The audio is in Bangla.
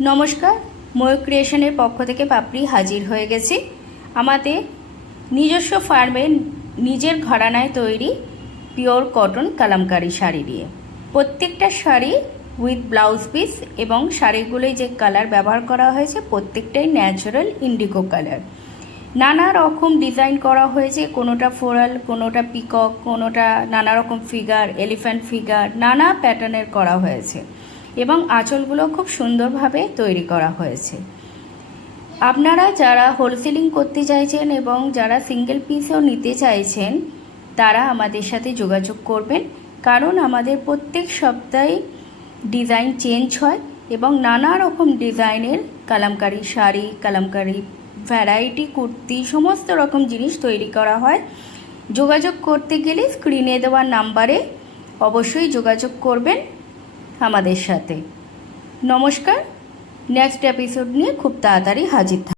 নমস্কার, ময়ূর ক্রিয়েশনের পক্ষ থেকে পাপড়ি হাজির হয়ে গেছি আমাদের নিজস্ব ফার্মে নিজের ঘরানায় তৈরি পিওর কটন কালামকারি শাড়ি দিয়ে। প্রত্যেকটা শাড়ি উইথ ব্লাউজ পিস এবং শাড়িগুলোয় যে কালার ব্যবহার করা হয়েছে প্রত্যেকটাই ন্যাচারাল ইন্ডিগো কালার। নানা রকম ডিজাইন করা হয়েছে, কোনোটা ফ্লোরাল, কোনোটা পিকক, কোনোটা নানা রকম ফিগার, এলিফ্যান্ট ফিগার, নানা প্যাটার্নের করা হয়েছে এবং আঁচলগুলো খুব সুন্দরভাবে তৈরি করা হয়েছে। আপনারা যারা হোলসেলিং করতে চাইছেন এবং যারা সিঙ্গেল পিসও নিতে চাইছেন তারা আমাদের সাথে যোগাযোগ করবেন, কারণ আমাদের প্রত্যেক সপ্তাহে ডিজাইন চেঞ্জ হয় এবং নানা রকম ডিজাইনের কালামকারি শাড়ি, কালামকারি ভ্যারাইটি কুর্তি, সমস্ত রকম জিনিস তৈরি করা হয়। যোগাযোগ করতে গেলে স্ক্রিনে দেওয়া নাম্বারে অবশ্যই যোগাযোগ করবেন আমাদের সাথে। নমস্কার, নেক্সট এপিসোড নিয়ে খুব তাড়াতাড়ি হাজির থাকব।